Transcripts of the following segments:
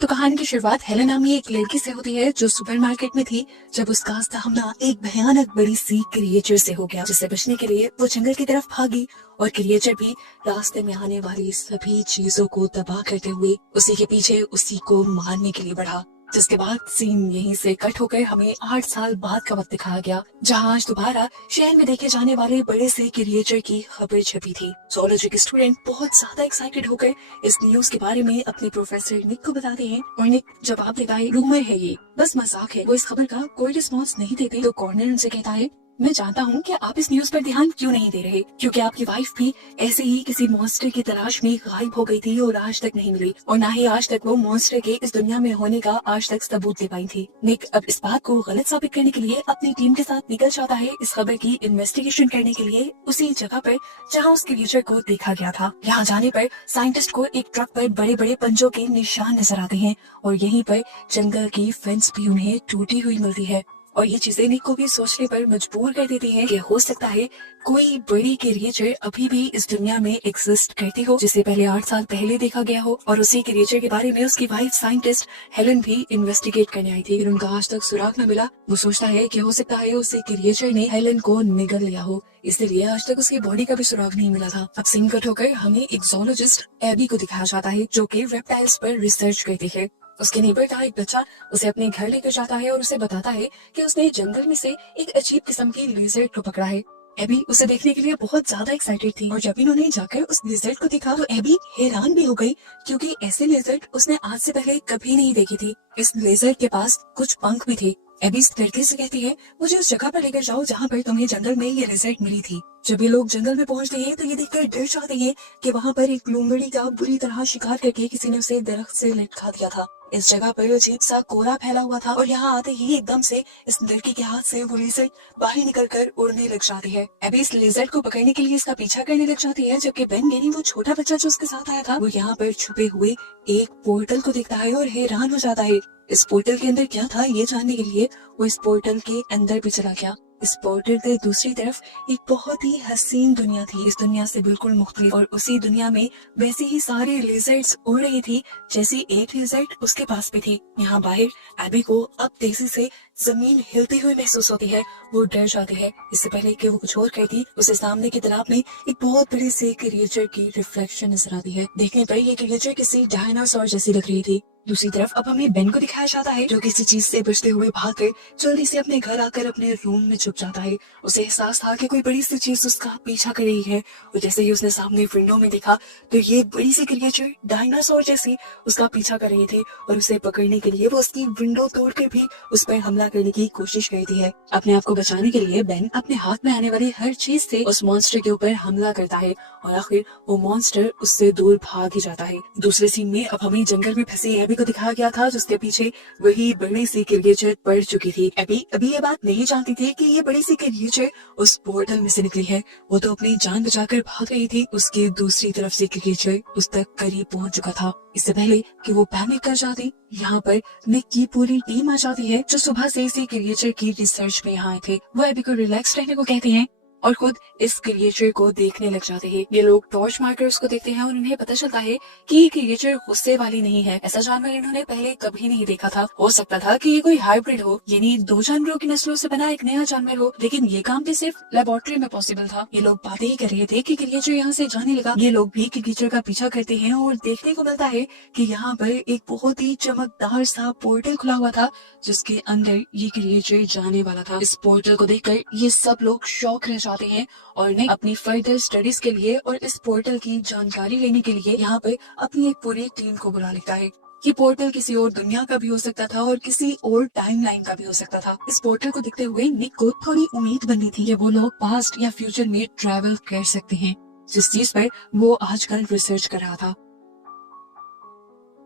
तो कहानी की शुरुआत हेलेन नामी एक लड़की से होती है जो सुपरमार्केट में थी जब उसका सामना एक भयानक बड़ी सी क्रिएचर से हो गया, जिससे बचने के लिए वो जंगल की तरफ भागी और क्रिएचर भी रास्ते में आने वाली सभी चीजों को तबाह करते हुए उसी के पीछे उसी को मारने के लिए बढ़ा। जिसके बाद सीन यहीं से कट होकर हमें 8 साल बाद का वक्त दिखाया गया, जहां आज दोबारा शहर में देखे जाने वाले बड़े से क्रिएचर की खबर छपी थी। zoology के स्टूडेंट बहुत ज्यादा एक्साइटेड होकर इस न्यूज के बारे में अपने प्रोफेसर निक को बताते हैं और निक जवाब देता है, रूमर है, ये बस मजाक है। वो इस खबर का कोई रिस्पॉन्स नहीं देते तो कॉर्नर उनसे कहता है, मैं जानता हूँ कि आप इस न्यूज पर ध्यान क्यों नहीं दे रहे, क्योंकि आपकी वाइफ भी ऐसे ही किसी मॉन्स्टर की तलाश में गायब हो गई थी और आज तक नहीं मिली, और ना ही आज तक वो मॉन्स्टर के इस दुनिया में होने का आज तक सबूत दे पाई थी। निक अब इस बात को गलत साबित करने के लिए अपनी टीम के साथ निकल जाता है इस खबर की इन्वेस्टिगेशन करने के लिए उसी जगह पर जहाँ उस क्रिएचर को देखा गया था। यहाँ जाने पर साइंटिस्ट को एक ट्रक पर बड़े बड़े पंजों के निशान नजर आते हैं और यहीं पर जंगल की फेंस भी उन्हें टूटी हुई मिलती है, और ये चीजें निक को भी सोचने पर मजबूर कर देती हैं कि हो सकता है कोई बड़ी क्रिएचर अभी भी इस दुनिया में एग्जिस्ट करती हो, जिसे पहले 8 साल पहले देखा गया हो, और उसी क्रिएचर के बारे में उसकी वाइफ साइंटिस्ट हेलेन भी इन्वेस्टिगेट करने आई थी, लेकिन उनका आज तक सुराग न मिला। वो सोचता है कि हो सकता है उसी क्रिएचर ने हेलेन को निगल लिया हो, इसलिए आज तक उसकी बॉडी का भी सुराग नहीं मिला था। अब सीन कट होकर हमें एक zoologist एबी को दिखाया जाता है जो कि रेप्टाइल्स पर रिसर्च करती है। उसके नेबर का एक बच्चा उसे अपने घर लेकर जाता है और उसे बताता है कि उसने जंगल में से एक अजीब किस्म की लिजर्ड को पकड़ा है। एबी उसे देखने के लिए बहुत ज्यादा एक्साइटेड थी, और जब इन्होंने जाकर उस लिजर्ड को देखा तो एबी हैरान भी हो गई, क्योंकि ऐसे लिजर्ड उसने आज से पहले कभी नहीं देखी थी। इस लिजर्ड के पास कुछ पंख भी थे। एबी इस लड़के से कहती है, मुझे उस जगह पर लेकर जाओ जहाँ पर तुम्हें जंगल में ये लिजर्ड मिली थी। जब ये लोग जंगल में पहुंचते हैं तो ये देखकर डर जाते हैं कि वहाँ पर एक लोमड़ी का बुरी तरह शिकार करके किसी ने उसे दरख्त से लटका दिया था। इस जगह पर अजीब सा कोहरा फैला हुआ था और यहाँ आते ही एकदम से इस लड़की के हाथ से वो लिजर्ड बाहर निकलकर उड़ने लग जाती है। एबी इस लिजर्ड को पकड़ने के लिए इसका पीछा करने लग जाती है, जबकि बेन यानी वो छोटा बच्चा जो उसके साथ आया था वो यहाँ पर छुपे हुए एक पोर्टल को देखता है और हैरान हो जाता है। इस पोर्टल के अंदर क्या था ये जानने के लिए वो इस पोर्टल के अंदर भी चला गया। इस पोर्टल के दूसरी तरफ एक बहुत ही हसीन दुनिया थी, इस दुनिया से बिल्कुल मुख्तलिफ, और उसी दुनिया में वैसे ही सारे लिजर्ड्स उड़ रही थी जैसी एक लिजर्ड उसके पास भी थी। यहाँ बाहर एबी को अब तेजी से जमीन हिलती हुई महसूस होती है। वो डर जाती है। इससे पहले कि वो कुछ और कहती, उसे सामने की तालाब में एक बहुत बड़ी सी क्रिएचर की रिफ्लेक्शन नजर आती है। देखने पर ये क्रिएचर किसी डायनासोर जैसी लग रही थी। दूसरी तरफ अब हमें बेन को दिखाया जाता है जो किसी चीज से बचते हुए भागकर जल्दी से अपने घर आकर अपने रूम में छुप जाता है। उसे एहसास था कि कोई बड़ी सी चीज उसका पीछा कर रही है, और जैसे ही उसने सामने विंडो में देखा तो ये बड़ी सी क्रिएचर डायनासोर जैसी उसका पीछा कर रही थी, और उसे पकड़ने के लिए वो उसकी विंडो तोड़कर भी उस पर हमला करने की कोशिश करती है। अपने आप को बचाने के लिए बेन अपने हाथ में आने वाली हर चीज से उस मॉन्स्टर के ऊपर हमला करता है, और आखिर वो मॉन्स्टर उससे दूर भाग ही जाता है। दूसरे सीन में अब हमें जंगल में फंसी एबी को दिखाया गया था जिसके पीछे वही बड़ी सी क्रिएचर पड़ चुकी थी। एबी अभी ये बात नहीं जानती थी कि ये बड़ी सी क्रिएचर उस पोर्टल में से निकली है। वो तो अपनी जान बचाकर भाग रही थी। उसके दूसरी तरफ से क्रिएचर उस तक करीब पहुंच चुका था। इससे पहले कि वो पैनिक कर जाती, यहाँ पर निक की पूरी टीम आ जाती है जो सुबह से इसी क्रिएचर की रिसर्च में यहाँ आए थे। वो एबी को रिलैक्स रहने को कहते हैं और खुद इस क्रिएचर को देखने लग जाते हैं। ये लोग टॉर्च मारकर उसको देखते हैं और उन्हें पता चलता है कि ये क्रिएचर गुस्से वाली नहीं है। ऐसा जानवर इन्होंने पहले कभी नहीं देखा था। हो सकता था कि ये कोई हाइब्रिड हो, यानी 2 जानवरों की नस्लों से बना एक नया जानवर हो, लेकिन ये काम भी सिर्फ लेबोरेटरी में पॉसिबल था। ये लोग बातें ही कर रहे थे कि क्रिएचर यहाँ से जाने लगा। ये लोग भी क्रिएचर का पीछा करते हैं और देखने को मिलता है कि यहाँ पर एक बहुत ही चमकदार सा पोर्टल खुला हुआ था जिसके अंदर ये क्रिएचर जाने वाला था। इस पोर्टल को देखकर ये सब लोग शॉक रह जाते हैं और ने अपनी फर्दर स्टडीज के लिए और इस पोर्टल की जानकारी लेने के लिए यहाँ पर अपनी एक पूरी टीम को बुला लेता है। ये पोर्टल किसी और दुनिया का भी हो सकता था और किसी और टाइमलाइन का भी हो सकता था। इस पोर्टल को देखते हुए निक को थोड़ी उम्मीद बनी थी कि वो लोग पास्ट या फ्यूचर में ट्रैवल कर सकते हैं, जिस चीज पर वो आजकल रिसर्च कर रहा था।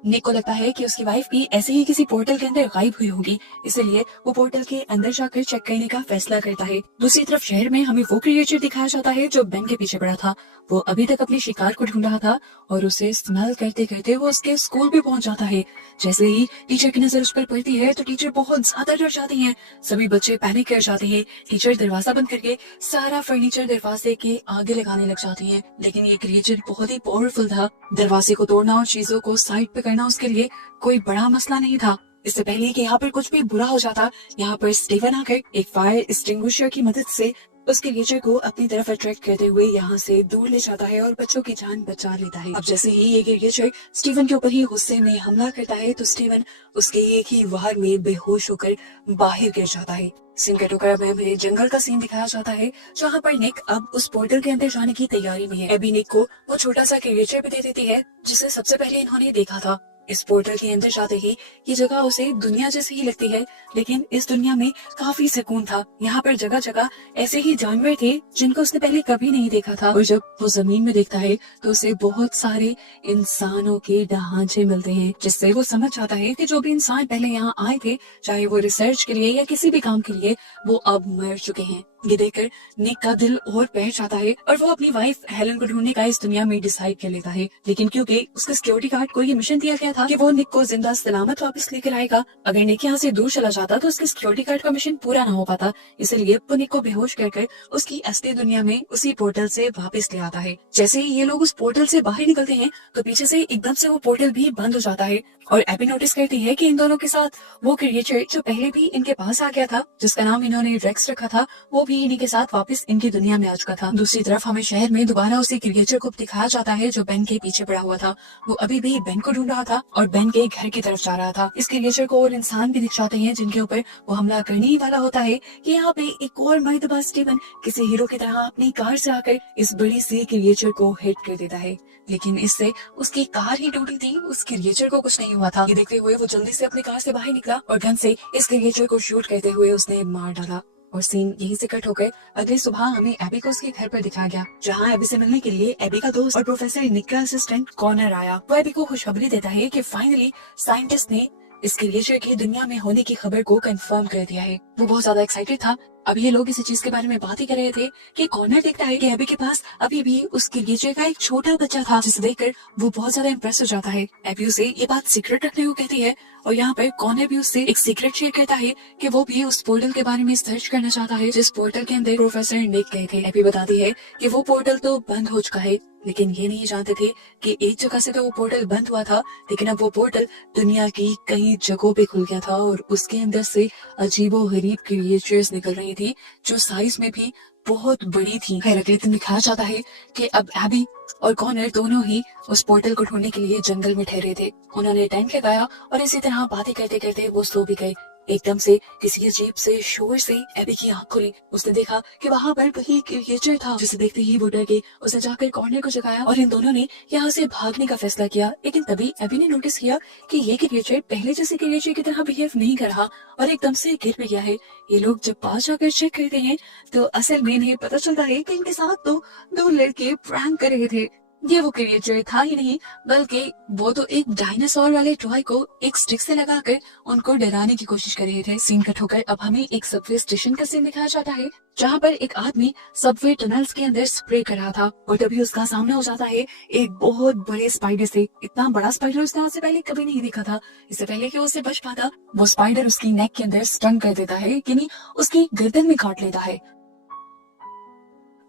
निक को लगता है कि उसकी वाइफ भी ऐसे ही किसी पोर्टल के अंदर गायब हुई होगी, इसलिए वो पोर्टल के अंदर जाकर चेक करने का फैसला करता है। दूसरी तरफ शहर में हमें वो क्रिएचर दिखाया जाता है जो बेन के पीछे पड़ा था। वो अभी तक अपने शिकार को ढूंढ रहा था और उसे स्मेल करते करते वो उसके स्कूल भी पहुंच जाता है। जैसे ही टीचर की नजर उस पर पड़ती है तो टीचर बहुत ज्यादा डर जाती है। सभी बच्चे पैनिक कर जाते हैं। टीचर दरवाजा बंद करके सारा फर्नीचर दरवाजे के आगे लगाने लग जाती है, लेकिन ये क्रिएचर बहुत ही पावरफुल था। दरवाजे को तोड़ना और चीजों को साइड पे करना उसके लिए कोई बड़ा मसला नहीं था। इससे पहले कि यहाँ पर कुछ भी बुरा हो जाता, यहाँ पर स्टीवन आकर एक फायर एक्सटिंग्विशर की मदद से उस क्रिएचर को अपनी तरफ अट्रैक्ट करते हुए यहाँ से दूर ले जाता है और बच्चों की जान बचा लेता है। अब जैसे ही ये क्रिएचर स्टीवन के ऊपर ही गुस्से में हमला करता है तो स्टीवन उसके एक ही वार में बेहोश होकर बाहर गिर जाता है। सीन कट होकर अब हमें जंगल का सीन दिखाया जाता है, जहाँ पर निक अब उस पोर्टल के अंदर जाने की तैयारी में है। एबी निक को वो छोटा सा क्रिएचर भी दे देती है जिसे सबसे पहले इन्होंने देखा था। इस पोर्टल के अंदर जाते ही ये जगह उसे दुनिया जैसी ही लगती है, लेकिन इस दुनिया में काफी सुकून था। यहाँ पर जगह जगह ऐसे ही जानवर थे जिनको उसने पहले कभी नहीं देखा था। और जब वो जमीन में देखता है तो उसे बहुत सारे इंसानों के ढांचे मिलते हैं, जिससे वो समझ जाता है कि जो भी इंसान पहले यहाँ आए थे, चाहे वो रिसर्च के लिए या किसी भी काम के लिए, वो अब मर चुके हैं। ये देखकर निक का दिल और बैठ जाता है और वो अपनी वाइफ हेलन को ढूंढने का इस दुनिया में डिसाइड कर लेता है। लेकिन क्योंकि उसके सिक्योरिटी गार्ड को ये मिशन दिया गया था कि वो निक को जिंदा सलामत वापस लेकर आएगा, अगर निक यहाँ से दूर चला जाता तो उसके सिक्योरिटी गार्ड का मिशन पूरा ना हो पाता, इसलिए वो निक को बेहोश कर उसकी असली दुनिया में उसी पोर्टल से वापस ले आता है। जैसे ही ये लोग उस पोर्टल से बाहर निकलते हैं तो पीछे से एकदम से वो पोर्टल भी बंद हो जाता है और एबी नोटिस करती है कि इन दोनों के साथ वो क्रिएचर जो पहले भी इनके पास आ गया था, जिसका नाम इन्होंने रेक्स रखा था, वो भी इन्हीं के साथ वापस इनकी दुनिया में आ चुका था। दूसरी तरफ हमें शहर में दोबारा उसी क्रिएचर को दिखाया जाता है जो बेन के पीछे पड़ा हुआ था। वो अभी भी बेन को ढूंढ रहा था और बेन के घर की तरफ जा रहा था। इस क्रिएचर को और इंसान भी दिख जाते हैं जिनके ऊपर वो हमला करने ही वाला होता है कि यहाँ पे एक और मर्तबा स्टीवन किसी हीरो की तरह अपनी कार से आकर इस बड़ी सी क्रिएचर को हिट कर देता है, लेकिन इससे उसकी कार ही टूटी थी, उस क्रिएचर को कुछ नहीं हुआ था। ये देखते हुए वो जल्दी से अपनी कार से बाहर निकला और गन से इस क्रिएचर को शूट करते हुए उसने मार डाला। और सीन यहीं से कट होकर अगली सुबह हमें एबी को उसके घर पर दिखाया गया, जहाँ एबी से मिलने के लिए एबी का दोस्त और प्रोफेसर निक का असिस्टेंट कॉर्नर आया। वो एबी को खुशखबरी देता है कि फाइनली साइंटिस्ट ने इस क्रिएचर की दुनिया में होने की खबर को कंफर्म कर दिया है। वो बहुत ज्यादा एक्साइटेड था। अब ये लोग इसी चीज के बारे में बात ही कर रहे थे कि कॉर्नर देखता है कि एबी के पास अभी भी उस क्रिएचर का एक छोटा बच्चा था, जिसे देखकर वो बहुत ज्यादा इम्प्रेस हो जाता है। एबी उसे ये बात सीक्रेट रखने को कहती है और यहाँ पर कॉर्नर भी उससे एक सीक्रेट शेयर करता है कि वो भी उस पोर्टल के बारे में सर्च करना चाहता है जिस पोर्टल के अंदर प्रोफेसर निक गए थे। एबी बताती है कि वो पोर्टल तो बंद हो चुका है, लेकिन ये नहीं जानते थे कि एक जगह से तो वो पोर्टल बंद हुआ था, लेकिन अब वो पोर्टल दुनिया की कई जगहों पे खुल गया था और उसके अंदर से अजीबोगरीब क्रिएचर्स निकल रही थी जो साइज में भी बहुत बड़ी थी। खैर अगले दिन दिखाया जाता है कि अब एबी और कॉर्नर दोनों ही उस पोर्टल को ढूंढने के लिए जंगल में ठहरे थे। उन्होंने टेंट लगाया और इसी तरह बातें करते करते वो सो भी गए। एकदम से किसी अजीब से शोर से एबी की आंख खुली। उसने देखा कि वहाँ पर वही क्रिएचर था, जिसे देखते ही वो डर गई। उसने जाकर कॉर्नर को जगाया और इन दोनों ने यहाँ से भागने का फैसला किया। लेकिन तभी एबी ने नोटिस किया कि ये क्रिएचर पहले जैसे क्रिएचर की तरह बिहेव नहीं कर रहा और एकदम से गिर भी गया है। ये लोग जब पास जाकर चेक करते हैं तो असल में इन्हें पता चलता है कि इनके साथ तो दो लड़के प्रैंक कर रहे थे। ये वो क्रिएचर था ही नहीं, बल्कि वो तो एक डायनासोर वाले टॉय को एक स्टिक से लगाकर उनको डराने की कोशिश कर रहे थे। सीन कट होकर अब हमें एक सबवे स्टेशन का सीन दिखाया जाता है, जहाँ पर एक आदमी सबवे टनल्स के अंदर स्प्रे कर रहा था और तभी उसका सामना हो जाता है एक बहुत बड़े स्पाइडर से। इतना बड़ा स्पाइडर उसने आज से पहले कभी नहीं देखा था। इससे पहले कि वो उससे बच पाता, वो स्पाइडर उसकी नेक के अंदर स्टंग कर देता है, यानी उसकी गर्दन में काट लेता है।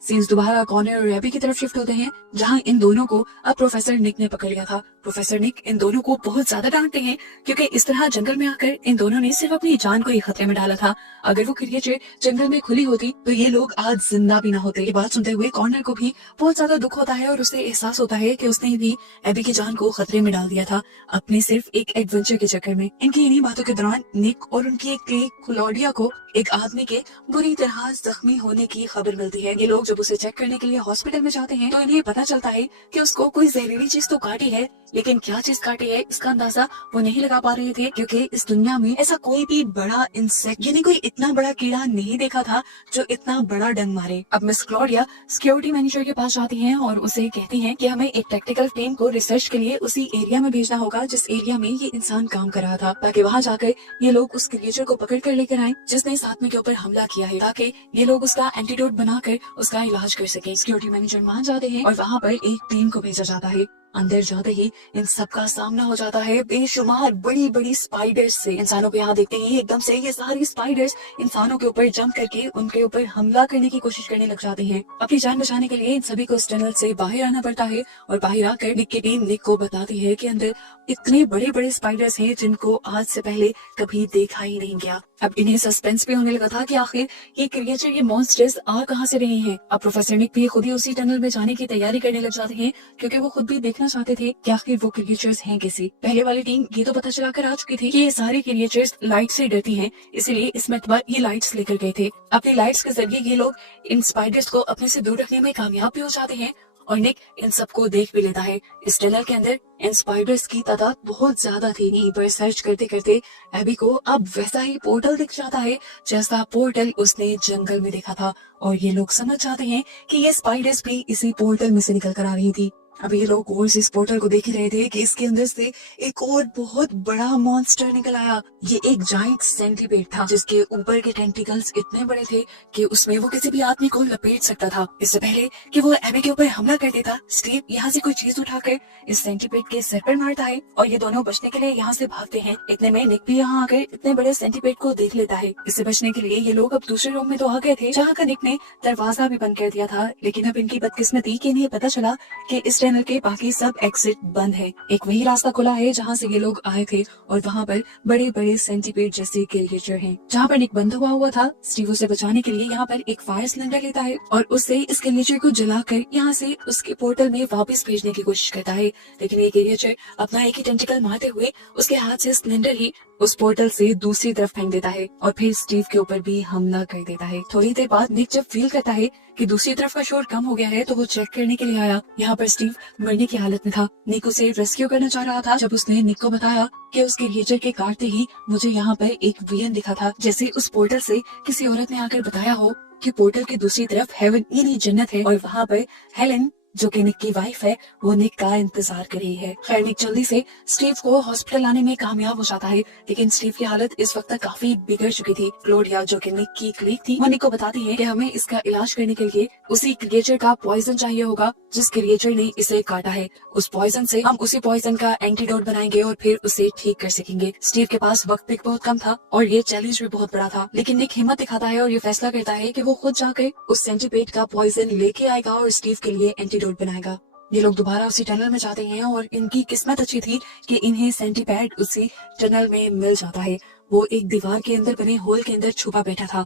सीन्स दोबारा कॉर्नर और एबी की तरफ शिफ्ट होते हैं, जहां इन दोनों को अब प्रोफेसर निक ने पकड़ लिया था। प्रोफेसर निक इन दोनों को बहुत ज्यादा डांटते हैं क्योंकि इस तरह जंगल में आकर इन दोनों ने सिर्फ अपनी जान को ही खतरे में डाला था। अगर वो क्रिएचर जंगल में खुली होती तो ये लोग आज जिंदा भी ना होते। ये बात सुनते हुए कॉर्नर को भी बहुत ज्यादा दुख होता है और उसे एहसास होता है कि उसने भी एबी की जान को खतरे में डाल दिया था अपने सिर्फ एक एडवेंचर के चक्कर में। इनकी इन्हीं बातों के दौरान निक और उनकी एक क्लेग क्लॉडिया को एक आदमी के बुरी तरह जख्मी होने की खबर मिलती है। ये लोग जब उसे चेक करने के लिए हॉस्पिटल में जाते हैं तो इन्हें पता चलता है कि उसको कोई जहरीली चीज तो काटी है, लेकिन क्या चीज काटी है इसका अंदाजा वो नहीं लगा पा रहे थे क्योंकि इस दुनिया में ऐसा कोई भी बड़ा इंसेक्ट यानी कोई इतना बड़ा कीड़ा नहीं देखा था जो इतना बड़ा डंग मारे। अब मिस क्लॉडिया सिक्योरिटी मैनेजर के पास जाती हैं और उसे कहती हैं कि हमें एक टेक्निकल टीम को रिसर्च के लिए उसी एरिया में भेजना होगा जिस एरिया में ये इंसान काम कर रहा था, ताकि वहाँ जाकर ये लोग उस क्रिएचर को पकड़ कर लेकर आए जिसने इस आदमी के ऊपर हमला किया है, ताकि ये लोग उसका एंटीडोट बनाकर उसका इलाज कर सके। सिक्योरिटी मैनेजर मान जाते हैं और वहाँ पर एक टीम को भेजा जाता है। अंदर जाते ही इन सबका सामना हो जाता है बेशुमार बड़ी बड़ी स्पाइडर्स से। इंसानों को यहाँ देखते ही एकदम से ये सारी स्पाइडर्स इंसानों के ऊपर जंप करके उनके ऊपर हमला करने की कोशिश करने लग जाते हैं। अपनी जान बचाने के लिए इन सभी को इस टनल से बाहर आना पड़ता है और बाहर आकर निक की टीम निक को बताती है कि अंदर इतने बड़े बड़े स्पाइडर्स हैं जिनको आज से पहले कभी देखा ही नहीं गया। अब इन्हें सस्पेंस भी होने लगा था कि आखिर ये क्रिएचर, ये मॉन्स्टर्स आ कहां से रहे हैं। अब प्रोफेसर निक भी खुद ही उसी टनल में जाने की तैयारी करने लग जाते हैं क्योंकि वो खुद भी देखना चाहते थे कि आखिर वो क्रिएचर्स हैं कैसे। पहले वाली टीम ये तो पता चला कर आ चुकी थी कि ये सारे क्रिएचर्स लाइट से डरती हैं, इसलिए इस मरतबा ये लाइट्स लेकर गए थे। अपनी लाइट्स के जरिए ये लोग इन स्पाइडर्स को अपने से दूर रखने में कामयाब भी हो जाते हैं और निक इन सबको देख भी लेता है। इस टनल के अंदर इन स्पाइडर्स की तादाद बहुत ज्यादा थी। यहीं पर सर्च करते करते एबी को अब वैसा ही पोर्टल दिख जाता है जैसा पोर्टल उसने जंगल में देखा था और ये लोग समझ जाते हैं कि ये स्पाइडर्स भी इसी पोर्टल में से निकल कर आ रही थी। अब ये लोग और इस पोर्टल को देख ही रहे थे कि इसके अंदर से एक और बहुत बड़ा मॉन्स्टर निकल आया। ये एक जाइंट सेंटीपीड था जिसके ऊपर के टेंटिकल्स इतने बड़े थे कि उसमें वो किसी भी आदमी को लपेट सकता था। इससे पहले कि वो एबी के ऊपर हमला कर देता, स्टीव यहाँ से कोई चीज उठाकर इस सेंटीपीड के सर पर मारता है और ये दोनों बचने के लिए यहाँ से भागते हैं। इतने में निक भी यहाँ आकर इतने बड़े सेंटीपीड को देख लेता है। इससे बचने के लिए ये लोग अब दूसरे रूम में तो आ गए थे जहाँ का निक ने दरवाजा भी बंद कर दिया था, लेकिन अब इनकी बदकिस्मती कि इन्हें पता चला कि इस टनल के बाकी सब एग्जिट बंद है। एक वही रास्ता खुला है जहाँ से ये लोग आए थे और वहाँ पर बड़े बड़े सेंटीपीड जैसे क्रिएचर हैं। जहाँ पर निक बंद हुआ था, स्टीव उसे बचाने के लिए यहाँ पर एक फायर सिलेंडर लेता है और उससे इस क्रिएचर को जलाकर यहाँ से उसके पोर्टल में वापस भेजने की कोशिश करता है, लेकिन ये क्रिएचर अपना एक ही टेंटिकल मारते हुए उसके हाथ से सिलेंडर ही उस पोर्टल से दूसरी तरफ फेंक देता है और फिर स्टीव के ऊपर भी हमला कर देता है। थोड़ी देर बाद निक जब फील करता है कि दूसरी तरफ का शोर कम हो गया है तो वो चेक करने के लिए आया। यहाँ पर स्टीव मरने की हालत में था। निक उसे रेस्क्यू करना चाह रहा था जब उसने निक को बताया कि उसके क्रिएचर के काटते ही मुझे यहाँ पर एक विजन दिखा था, जैसे उस पोर्टल से किसी औरत ने आकर बताया हो कि पोर्टल की दूसरी तरफ हेवन यानी जन्नत है और वहाँ पर हेलन जो कि निक की वाइफ है वो निक का इंतजार कर रही है। खैर निक जल्दी से स्टीव को हॉस्पिटल लाने में कामयाब हो जाता है, लेकिन स्टीव की हालत इस वक्त तक काफी बिगड़ चुकी थी। क्लोडिया जो कि निक की कलीग थी वो निक को बताती है कि हमें इसका इलाज करने के लिए उसी क्रिएचर का पॉइजन चाहिए होगा जिस क्रिएचर ने इसे काटा है। उस पॉइजन से हम उसी पॉइजन का एंटीडोट बनाएंगे और फिर उसे ठीक कर सकेंगे। स्टीव के पास वक्त भी बहुत कम था और ये चैलेंज भी बहुत बड़ा था, लेकिन निक हिम्मत दिखाता है और ये फैसला करता है कि वो खुद जाकर उस सेंटीपीड का पॉइजन लेके आएगा और स्टीव के लिए एंटीडोट बनाएगा। ये लोग दोबारा उसी टनल में जाते हैं और इनकी किस्मत अच्छी थी कि इन्हें सेंटीपैड उसी टनल में मिल जाता है। वो एक दीवार के अंदर बने होल के अंदर छुपा बैठा था।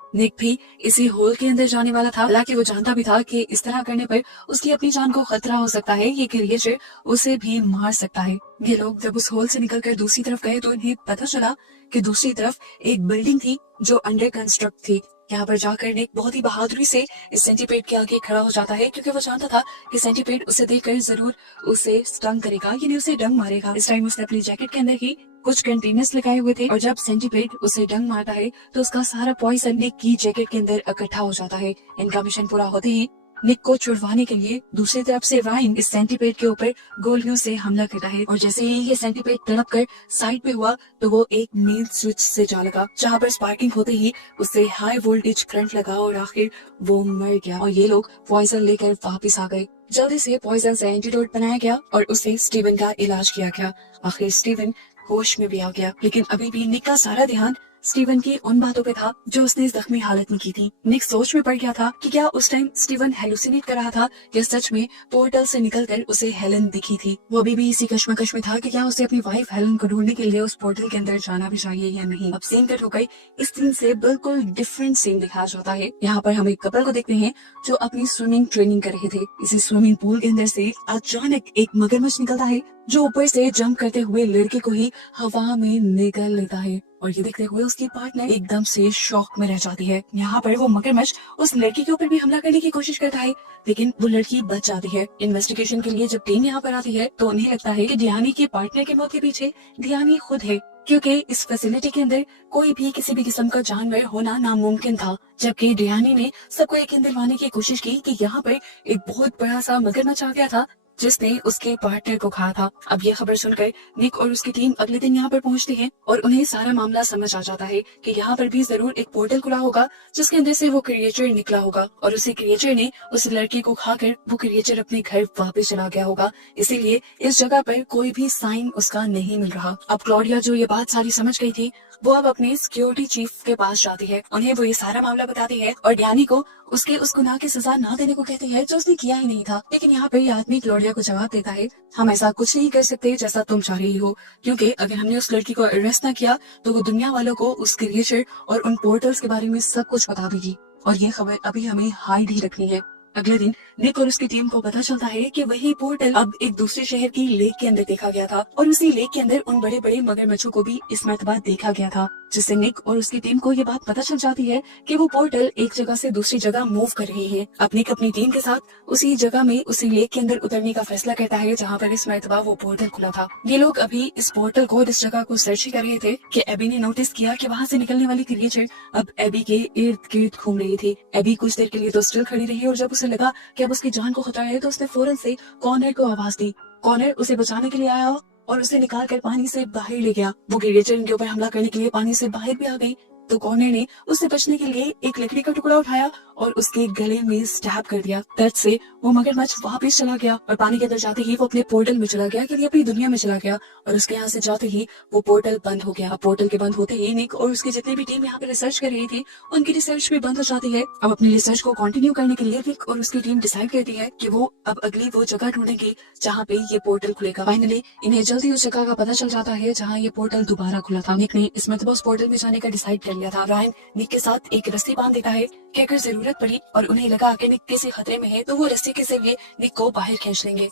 निक भी इसी होल के अंदर जाने वाला था, हालांकि वो जानता भी था कि इस तरह करने पर उसकी अपनी जान को खतरा हो सकता है, ये क्रिएचर उसे भी मार सकता है। ये लोग जब उस होल से निकलकर दूसरी तरफ गए तो इन्हें पता चला कि दूसरी तरफ एक बिल्डिंग थी जो अंडर कंस्ट्रक्ट थी। यहाँ पर जाकर निक बहुत ही बहादुरी से इस सेंटीपीड के आगे खड़ा हो जाता है क्योंकि वो जानता था कि सेंटीपीड उसे देखकर जरूर उसे स्टंग करेगा, यानी उसे डंग मारेगा। इस टाइम उसने अपनी जैकेट के अंदर ही कुछ कंटेनर्स लगाए हुए थे और जब सेंटीपीड उसे डंग मारता है तो उसका सारा पॉइजन निक की जैकेट के अंदर इकट्ठा हो जाता है। इनका मिशन पूरा होते ही निक को छुड़वाने के लिए दूसरी तरफ से रायन इस सेंटीपीड के ऊपर गोलियों से हमला करता है और जैसे ही ये सेंटीपीड तड़प कर साइड पे हुआ तो वो एक मेन स्विच से जा लगा, जहाँ पर स्पार्किंग होते ही उससे हाई वोल्टेज करंट लगा और आखिर वो मर गया और ये लोग पॉइजन लेकर वापिस आ गए। जल्दी से पॉइजन से एंटीडोट बनाया गया और उससे स्टीवन का इलाज किया गया। आखिर स्टीवन होश में भी आ गया, लेकिन अभी भी निक का सारा ध्यान स्टीवन की उन बातों पे था जो उसने जख्मी हालत में की थी। निक सोच में पड़ गया था कि क्या उस टाइम स्टीवन हेलुसिनेट कर रहा था या सच में पोर्टल से निकलकर उसे हेलन दिखी थी। वो अभी भी इसी कश्मकश में था कि क्या उसे अपनी वाइफ हेलन को ढूंढने के लिए उस पोर्टल के अंदर जाना भी चाहिए या नहीं। अब सीन कट हो गई, इस सीन से बिल्कुल डिफरेंट सीन दिखाया जाता है। यहाँ पर हम एक कपल को देखते हैं जो अपनी स्विमिंग ट्रेनिंग कर रहे थे। इसी स्विमिंग पूल के अंदर से अचानक एक मगरमच्छ निकलता है जो ऊपर से जंप करते हुए लड़के को ही हवा में निकल लेता है और ये देखते हुए उसकी पार्टनर एकदम से शॉक में रह जाती है। यहाँ पर वो मगरमच्छ उस लड़की के ऊपर भी हमला करने की कोशिश करता है, लेकिन वो लड़की बच जाती है। इन्वेस्टिगेशन के लिए जब टीम यहाँ पर आती है तो उन्हें लगता है कि डियानी के पार्टनर के मौत के पीछे डियानी खुद है, क्योंकि इस फैसिलिटी के अंदर कोई भी किसी भी किस्म का जानवर होना नामुमकिन था। जबकि डियानी ने सबको यकीन दिलवाने की कोशिश की कि यहाँ पर एक बहुत बड़ा सा मगरमच्छ आ गया था जिसने उसके पार्टनर को खाया था। अब ये खबर सुनकर निक और उसकी टीम अगले दिन यहाँ पर पहुंचती है और उन्हें सारा मामला समझ आ जाता है कि यहाँ पर भी जरूर एक पोर्टल खुला होगा जिसके अंदर से वो क्रिएचर निकला होगा और उसी क्रिएचर ने उस लड़की को खाकर वो क्रिएचर अपने घर वापस चला गया होगा। इसीलिए इस जगह पर कोई भी साइन उसका नहीं मिल रहा। अब क्लॉडिया जो ये बात सारी समझ गई थी वो अब अपने सिक्योरिटी चीफ के पास जाती है, उन्हें वो ये सारा मामला बताती है और डैनी को उसके उस गुनाह की सजा ना देने को कहती है जो उसने किया ही नहीं था। लेकिन यहाँ पे ये आदमी क्लॉडिया को जवाब देता है, हम ऐसा कुछ नहीं कर सकते जैसा तुम चाह रही हो, क्योंकि अगर हमने उस लड़की को अरेस्ट ना किया तो वो दुनिया वालों को उस क्रिएचर और उन पोर्टल्स के बारे में सब कुछ बता देगी और ये खबर अभी हमें हाइड ही रखनी है। अगले दिन निक और उसकी टीम को पता चलता है कि वही पोर्टल अब एक दूसरे शहर की लेक के अंदर देखा गया था और उसी लेक के अंदर उन बड़े बड़े मगरमच्छों को भी इस मरतबा देखा गया था, जिससे निक और उसकी टीम को ये बात पता चल जाती है कि वो पोर्टल एक जगह से दूसरी जगह मूव कर रही है। अब निक अपनी टीम के साथ उसी जगह में उसी लेक के अंदर उतरने का फैसला करता है जहाँ पर इस मरतबा वो पोर्टल खुला था। ये लोग अभी इस पोर्टल को इस जगह को सर्च ही कर रहे थे कि एबी ने नोटिस किया कि वहाँ से निकलने वाली क्रिएचर अब एबी के इर्द गिर्द घूम रही थी। एबी कुछ देर के लिए तो स्टिल खड़ी रही और जब उसे लगा कि अब उसकी जान को खतरा है तो उसने फौरन से कॉर्नर को आवाज दी। कॉर्नर उसे बचाने के लिए आया और उसे निकाल कर पानी से बाहर ले गया। वो क्रिएचर इनके ऊपर हमला करने के लिए पानी से बाहर भी आ गई तो कॉर्नर ने उससे बचने के लिए एक लकड़ी का टुकड़ा उठाया और उसके गले में स्टैब कर दिया। दर्द से वो मगरमच्छ वापस चला गया और पानी के अंदर जाते ही वो अपने पोर्टल में चला गया, कि अपनी दुनिया में चला गया और उसके यहाँ से जाते ही वो पोर्टल बंद हो गया। पोर्टल के बंद होते ही निक और उसकी जितनी भी टीम यहाँ पे रिसर्च कर रही थी उनकी रिसर्च भी बंद हो जाती है। अब अपनी रिसर्च को कंटिन्यू करने के लिए निक और उसकी टीम डिसाइड करती है कि वो अब अगली वो जगह ढूंढेंगे जहाँ पे ये पोर्टल खुलेगा। फाइनली इन्हें जल्दी उस जगह का पता चल जाता है जहाँ ये पोर्टल दोबारा खुला था। निक ने इस मरतबा उस पोर्टल में जाने का डिसाइड कर लिया था। रायन निक के साथ एक रस्सी बांध देता है कि अगर जरूरत पड़ी और उन्हें लगा कि निक किसी खतरे में है तो वो रस्सी के जरिए निक को बाहर खींच लेंगे।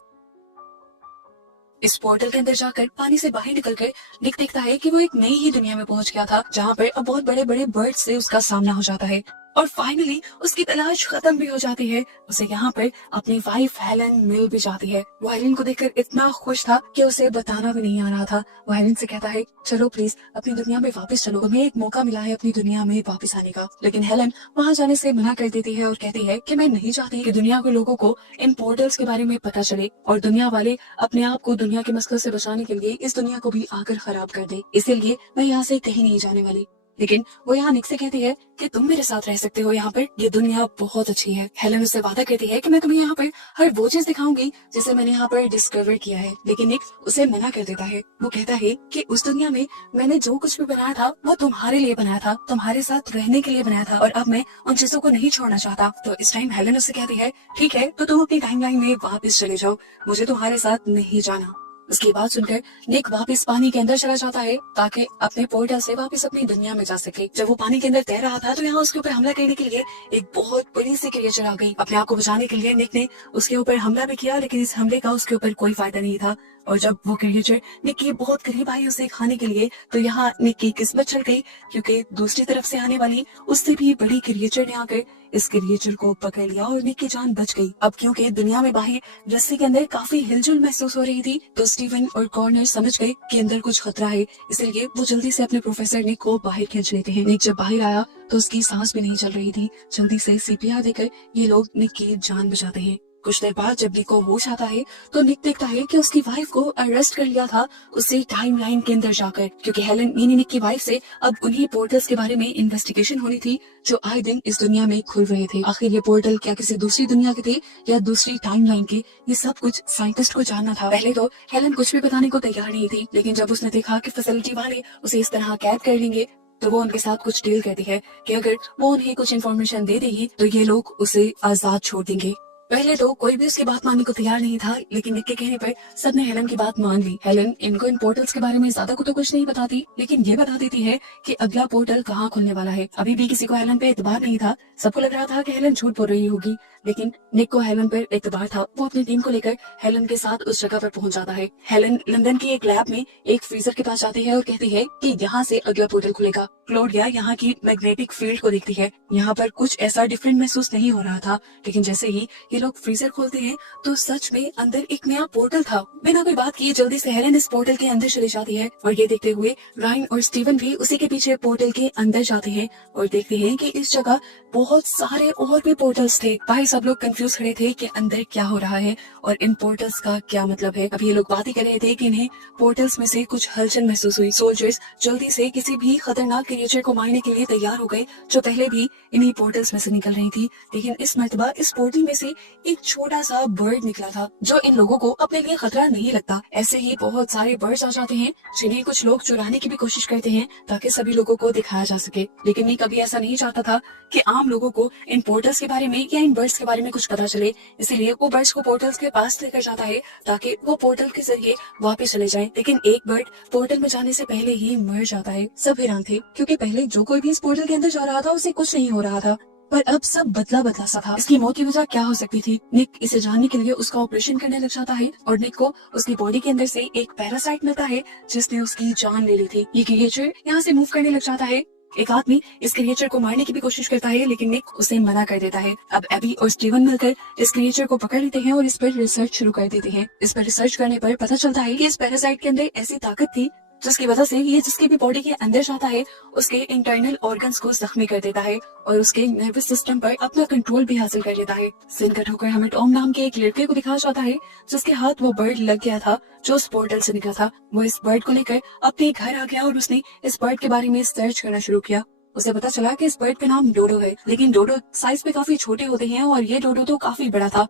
इस पोर्टल के अंदर जाकर पानी से बाहर निकलकर निक देखता है कि वो एक नई ही दुनिया में पहुंच गया था जहाँ पर अब बहुत बड़े बड़े बर्ड से उसका सामना हो जाता है और फाइनली उसकी तलाश खत्म भी हो जाती है। उसे यहाँ पर अपनी वाइफ हेलन मिल भी जाती है। वो हेलन को देखकर इतना खुश था कि उसे बताना भी नहीं आ रहा था। वो हेलन से कहता है, चलो प्लीज अपनी दुनिया में वापस चलो, तुम्हें एक मौका मिला है अपनी दुनिया में वापस आने का। लेकिन हेलन वहाँ जाने से मना कर देती है और कहती है कि मैं नहीं चाहती कि दुनिया के लोगों को इन पोर्टल्स के बारे में पता चले और दुनिया वाले अपने आप को दुनिया के मसलों से बचाने के लिए इस दुनिया को भी आकर खराब कर दे, इसीलिए मैं यहाँ से कहीं नहीं जाने वाली। लेकिन वो यहाँ निक से कहती है कि तुम मेरे साथ रह सकते हो, यहाँ पर ये दुनिया बहुत अच्छी है। हेलन उससे वादा करती है कि मैं तुम्हें यहाँ पर हर वो चीज दिखाऊंगी जिसे मैंने यहाँ पर डिस्कवर किया है। लेकिन निक उसे मना कर देता है। वो कहता है कि उस दुनिया में मैंने जो कुछ भी बनाया था वो तुम्हारे लिए बनाया था, तुम्हारे साथ रहने के लिए बनाया था और अब मैं उन चीजों को नहीं छोड़ना चाहता। तो इस टाइम हेलन उससे कहती है, ठीक है तो तुम अपनी टाइमलाइन में वापस चले जाओ, मुझे तुम्हारे साथ नहीं जाना। उसकी बात सुनकर निक वापस पानी के अंदर चला जाता है ताकि अपने पोर्टल से वापस अपनी दुनिया में जा सके। जब वो पानी के अंदर तैर रहा था तो यहाँ उसके ऊपर हमला करने के लिए एक बहुत बड़ी सी क्रिएचर आ गई। अपने आप को बचाने के लिए निक ने उसके ऊपर हमला भी किया, लेकिन इस हमले का उसके ऊपर कोई फायदा नहीं था और जब वो क्रिएचर निक के बहुत करीब आई उसे खाने के लिए तो यहाँ निक की किस्मत चल गई, क्योंकि दूसरी तरफ से आने वाली उससे भी बड़ी क्रिएचर ने आकर इस क्रिएचर को पकड़ लिया और निक की जान बच गई। अब क्योंकि दुनिया में बाहर रस्सी के अंदर काफी हिलजुल महसूस हो रही थी तो स्टीवन और कॉर्नर समझ गए कि अंदर कुछ खतरा है, इसलिए वो जल्दी से अपने प्रोफेसर निक को बाहर खींच लेते हैं। निक जब बाहर आया तो उसकी सांस भी नहीं चल रही थी। जल्दी से सीपीआर देकर ये लोग निक की जान बचाते हैं। कुछ देर बाद जब निक को होश आता है तो निक देखता है कि उसकी वाइफ को अरेस्ट कर लिया था उससे टाइमलाइन के अंदर जाकर, क्योंकि हेलन यानी निक की वाइफ से अब उन्हीं पोर्टल्स के बारे में इन्वेस्टिगेशन होनी थी जो आए दिन इस दुनिया में खुल रहे थे। आखिर ये पोर्टल क्या किसी दूसरी दुनिया के थे या दूसरी टाइमलाइन के, ये सब कुछ साइंटिस्ट को जानना था। पहले तो हेलन कुछ भी बताने को तैयार नहीं थी, लेकिन जब उसने देखा कि फैसिलिटी वाले उसे इस तरह कैद कर लेंगे तो वो उनके साथ कुछ डील करती है कि अगर वो उन्हें कुछ इन्फॉर्मेशन दे देगी तो ये लोग उसे आजाद छोड़ देंगे। पहले तो कोई भी उसकी बात मानने को तैयार नहीं था, लेकिन निक के कहने पर सबने हेलन की बात मान ली। हेलन इनको इन पोर्टल्स के बारे में ज्यादा को तो कुछ नहीं बताती, लेकिन ये बता देती है कि अगला पोर्टल कहाँ खुलने वाला है। अभी भी किसी को हेलन पे एतबार नहीं था, सबको लग रहा था कि हेलन झूठ बोल रही होगी, लेकिन निक को हेलन पर एतबार था। वो अपनी टीम को लेकर हेलन के साथ उस जगह पर पहुंच जाता है। हेलन लंदन की एक लैब में एक फ्रीजर के पास जाती है और कहती है कि यहाँ से अगला पोर्टल खुलेगा। क्लोडिया यहाँ की मैग्नेटिक फील्ड को देखती है। यहाँ पर कुछ ऐसा डिफरेंट महसूस नहीं हो रहा था, लेकिन जैसे ही ये लोग फ्रीजर खोलते हैं तो सच में अंदर एक नया पोर्टल था। बिना कोई बात किए जल्दी से हेलन इस पोर्टल के अंदर चली जाती है और ये देखते हुए रायन और स्टीवन भी उसी के पीछे पोर्टल के अंदर जाते हैं और देखते हैं कि इस जगह बहुत सारे और भी पोर्टल्स थे। बाहर सब लोग कंफ्यूज खड़े थे कि अंदर क्या हो रहा है और इन पोर्टल्स का क्या मतलब है। अभी ये लोग बातें कर रहे थे कि इन्हें पोर्टल्स में से कुछ हलचल महसूस हुई। सोल्जर्स जल्दी से किसी भी खतरनाक क्रिएचर को मारने के लिए तैयार हो गए जो पहले भी इन्हीं पोर्टल्स में से निकल रही थी। लेकिन इस मर्तबा इस पोर्टल में से एक छोटा सा बर्ड निकला था जो इन लोगों को अपने लिए खतरा नहीं लगता। ऐसे ही बहुत सारे बर्ड्स आ जाते हैं जिन्हें कुछ लोग चुराने की भी कोशिश करते हैं ताकि सभी लोगों को दिखाया जा सके। लेकिन मैं कभी ऐसा नहीं चाहता था कि आम लोगों को इन पोर्टल्स के बारे में या इन बर्ड्स के बारे में कुछ पता चले, इसलिए वो बर्ड्स को पोर्टल्स के पास लेकर जाता है ताकि वो पोर्टल के जरिए वापस चले जाएं। लेकिन एक बर्ड पोर्टल में जाने से पहले ही मर जाता है। सब हैरान थे क्योंकि पहले जो कोई भी इस पोर्टल के अंदर जा रहा था उसे कुछ नहीं हो रहा था, पर अब सब बदला बदला सा था। इसकी मौत की वजह क्या हो सकती थी? निक इसे जानने के लिए उसका ऑपरेशन करने लग जाता है और निक को उसकी बॉडी के अंदर से एक पैरासाइट मिलता है जिसने उसकी जान ले ली थी। ये क्रिएचर यहाँ से मूव करने लग जाता है। एक आदमी इस क्रिएचर को मारने की भी कोशिश करता है लेकिन निक उसे मना कर देता है। अब एबी और स्टीवन मिलकर इस क्रिएचर को पकड़ लेते हैं और इस पर रिसर्च शुरू कर देते हैं। इस पर रिसर्च करने पर पता चलता है कि इस पैरासाइट के अंदर ऐसी ताकत थी जिसकी वजह से ये जिसके भी बॉडी के अंदर जाता है उसके इंटरनल ऑर्गन्स को जख्मी कर देता है और उसके नर्वस सिस्टम पर अपना कंट्रोल भी हासिल कर लेता है। सीन कट होकर हमें टॉम नाम के एक लड़के को दिखाया जाता है जिसके हाथ वो बर्ड लग गया था जो उस पोर्टल से निकला था। वो इस बर्ड को लेकर अपने घर आ गया और उसने इस बर्ड के बारे में सर्च करना शुरू किया। उसे पता चला कि इस बर्ड का नाम डोडो है, लेकिन डोडो साइज में काफी छोटे होते हैं और ये डोडो तो काफी बड़ा था।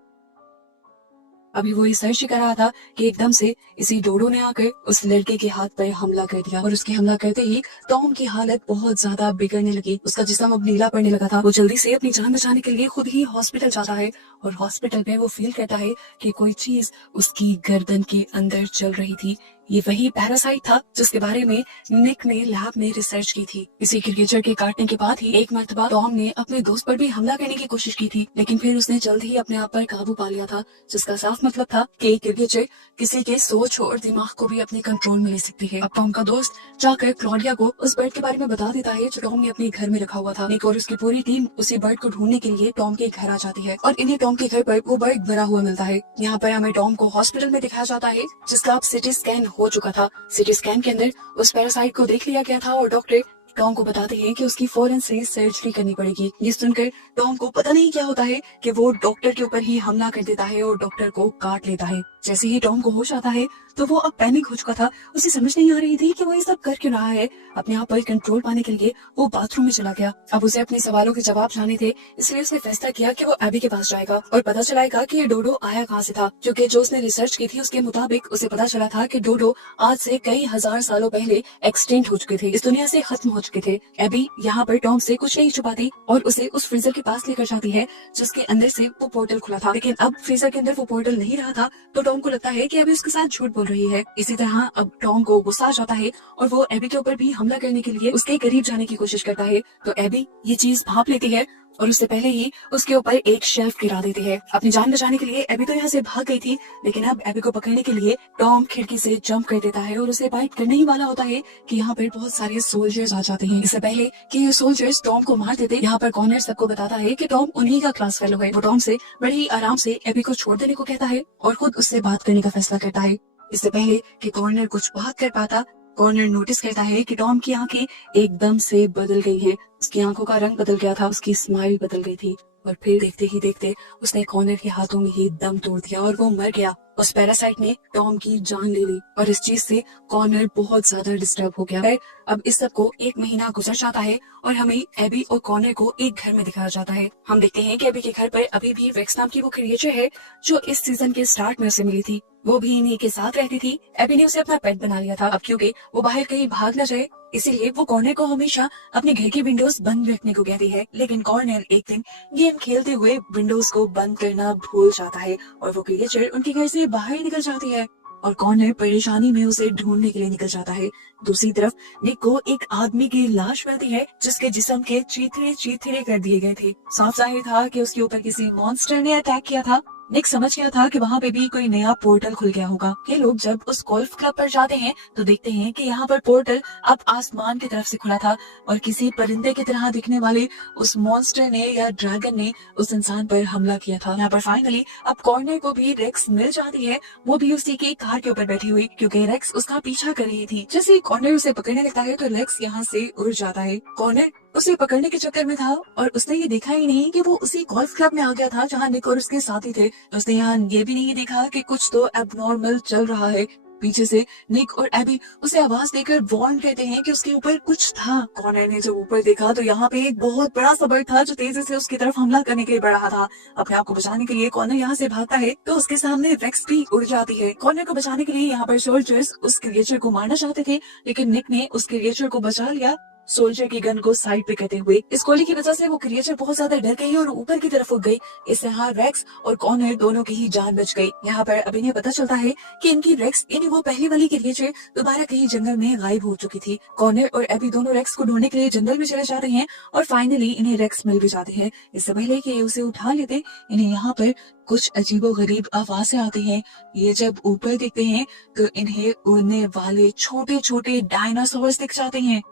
अभी वो रिसर्च कर रहा था कि एकदम से इसी डोडो ने आकर उस लड़के के हाथ पर हमला कर दिया और उसके हमला करते ही टॉम की हालत बहुत ज्यादा बिगड़ने लगी। उसका जिस्म अब नीला पड़ने लगा था। वो जल्दी से अपनी जान बचाने के लिए खुद ही हॉस्पिटल जाता है और हॉस्पिटल में वो फील करता है कि कोई चीज उसकी गर्दन के अंदर चल रही थी। ये वही पैरासाइट था जिसके बारे में निक ने लैब में रिसर्च की थी। इसी क्रिएचर के काटने के बाद ही एक मर्तबा टॉम ने अपने दोस्त पर भी हमला करने की कोशिश की थी, लेकिन फिर उसने जल्द ही अपने आप पर काबू पा लिया था, जिसका साफ मतलब था कि क्रिएचर किसी के सोच और दिमाग को भी अपने कंट्रोल में ले सकती है। अब टॉम का दोस्त जाकर क्लॉडिया को उस बर्ड के बारे में बता देता है जो टॉम ने अपने घर में रखा हुआ था। निक और उसकी पूरी टीम उसी बर्ड को ढूंढने के लिए टॉम के घर आ जाती है और इन्हें टॉम के घर पर वो बर्ड मरा हुआ मिलता है। यहाँ पर हमें टॉम को हॉस्पिटल में दिखाया जाता है जिसका अब सिटी स्कैन हो चुका था। सिटी स्कैन के अंदर उस पैरासाइट को देख लिया गया था और डॉक्टर टॉम को बताते हैं कि उसकी फौरन से सर्जरी करनी पड़ेगी। ये सुनकर टॉम को पता नहीं क्या होता है कि वो डॉक्टर के ऊपर ही हमला कर देता है और डॉक्टर को काट लेता है। जैसे ही टॉम को होश आता है तो वो अब पैनिक हो चुका था। उसे समझ नहीं आ रही थी कि वो ये सब कर क्यों रहा है। अपने आप पर कंट्रोल पाने के लिए वो बाथरूम में चला गया। अब उसे अपने सवालों के जवाब जाने थे, इसलिए उसने फैसला किया कि वो एबी के पास जाएगा और पता चलाएगा कि ये डोडो आया कहाँ से था, क्योंकि जो उसने रिसर्च की थी उसके मुताबिक उसे पता चला था कि डोडो आज से कई हजार सालों पहले एक्सटिंक्ट हो चुके थे, इस दुनिया से खत्म हो चुके थे। एबी यहाँ पर टॉम से कुछ नहीं छुपाती और उसे उस फ्रीजर के पास लेकर जाती है जिसके अंदर से वो पोर्टल खुला था, लेकिन अब फ्रीजर के अंदर वो पोर्टल नहीं रहा था। तो टॉम को लगता है कि एबी उसके साथ झूठ बोल रही है। इसी तरह अब टॉम को गुस्सा आ जाता है और वो एबी के ऊपर भी हमला करने के लिए उसके करीब जाने की कोशिश करता है। तो एबी ये चीज भांप लेती है और उससे पहले ही उसके ऊपर एक शेल्फ गिरा देती है। अपनी जान बचाने के लिए एबी तो यहाँ से भाग गई थी, लेकिन अब एबी को पकड़ने के लिए टॉम खिड़की से जंप कर देता है और उसे बाइट करने ही वाला होता है कि यहाँ पर बहुत सारे सोल्जर्स आ जाते हैं। इससे पहले कि ये सोल्जर्स टॉम को मार देते, यहाँ पर कॉर्नर सबको बताता है कि टॉम उन्हीं का क्लास फेलो है। वो टॉम से बड़े ही आराम से एबी को छोड़ देने को कहता है और खुद उससे बात करने का फैसला करता है। इससे पहले कि कॉर्नर कुछ बात कर पाता, कॉर्नर नोटिस करता है कि टॉम की आंखें एकदम से बदल गई हैं। उसकी आंखों का रंग बदल गया था, उसकी स्माइल बदल गई थी और फिर देखते ही देखते उसने कॉर्नर के हाथों में ही दम तोड़ दिया और वो मर गया। उस पैरासाइट ने टॉम की जान ले ली और इस चीज से कॉर्नर बहुत ज्यादा डिस्टर्ब हो गया है। अब इस सब को एक महीना गुजर जाता है और हमें एबी और कॉर्नर को एक घर में दिखाया जाता है। हम देखते हैं कि एबी के घर पर अभी भी रेक्स नाम की वो क्रिएचर है जो इस सीजन के स्टार्ट में उसे मिली थी। वो भी इन्हीं के साथ रहती थी। एबी ने उसे अपना पेट बना लिया था। अब क्योंकि वो बाहर कहीं भाग न जाए, इसीलिए वो कॉर्नर को हमेशा अपने घर की विंडोज बंद रखने को कहती है। लेकिन कॉर्नर एक दिन गेम खेलते हुए विंडोज को बंद करना भूल जाता है और वो क्रिएचर उनके घर से बाहर निकल जाती है और कॉर्नर परेशानी में उसे ढूंढने के लिए निकल जाता है। दूसरी तरफ निक को एक आदमी की लाश मिलती है जिसके जिस्म के चीथड़े चीथड़े कर दिए गए थे। साफ जाहिर था कि उसके ऊपर किसी मॉन्स्टर ने अटैक किया था। निक समझ गया था कि वहाँ पे भी कोई नया पोर्टल खुल गया होगा। ये लोग जब उस गोल्फ क्लब पर जाते हैं तो देखते हैं कि यहाँ पर पोर्टल अब आसमान की तरफ से खुला था और किसी परिंदे की तरह दिखने वाले उस मॉन्स्टर ने या ड्रैगन ने उस इंसान पर हमला किया था। यहाँ पर फाइनली अब कॉर्नर को भी रेक्स मिल जाती है, वो भी उसी की कार के ऊपर बैठी हुई, क्योंकि रेक्स उसका पीछा कर रही थी। जैसे कॉर्नर उसे पकड़ने लगता है तो रेक्स यहाँ से उड़ जाता है। कॉर्नर उसे पकड़ने के चक्कर में था और उसने ये देखा ही नहीं कि वो उसी गोल्फ क्लब में आ गया था जहाँ निक और उसके साथी थे। उसने यहाँ ये भी नहीं देखा कि कुछ तो एबनॉर्मल चल रहा है। पीछे से निक और एबी उसे आवाज देकर वार्न कहते हैं कि उसके ऊपर कुछ था। कॉनर ने जब ऊपर देखा तो यहाँ पे एक बहुत बड़ा सा बर्ड था जो तेजी से उसकी तरफ हमला करने के लिए बढ़ रहा था। अपने आप को बचाने के लिए कॉनर यहाँ से भागता है तो उसके सामने रेक्स भी उड़ जाती है। कॉनर को बचाने के लिए यहाँ पर सोल्जर्स उस क्रिएचर को मारना चाहते थे, लेकिन निक ने उस क्रिएचर को बचा लिया सोल्जर की गन को साइड पे करते हुए। इस गोली की वजह से वो क्रिएचर बहुत ज्यादा डर गई और ऊपर की तरफ उड़ गई। इससे यहाँ रेक्स और कॉनर दोनों की ही जान बच गई। यहाँ पर अभी इन्हें पता चलता है कि इनकी रेक्स यानी वो पहली वाली क्रिएचर दोबारा कहीं जंगल में गायब हो चुकी थी। कॉनर और एबी दोनों रेक्स को ढूंढने के लिए जंगल में चले जाते हैं और फाइनली इन्हें रेक्स मिल भी जाते हैं। इससे पहले कि ये उसे उठा लेते, इन्हें यहाँ पर कुछ अजीबो गरीब आवाजें आती हैं। ये जब ऊपर दिखते हैं तो इन्हें उड़ने वाले छोटे छोटे डायनासोर्स दिख जाते हैं।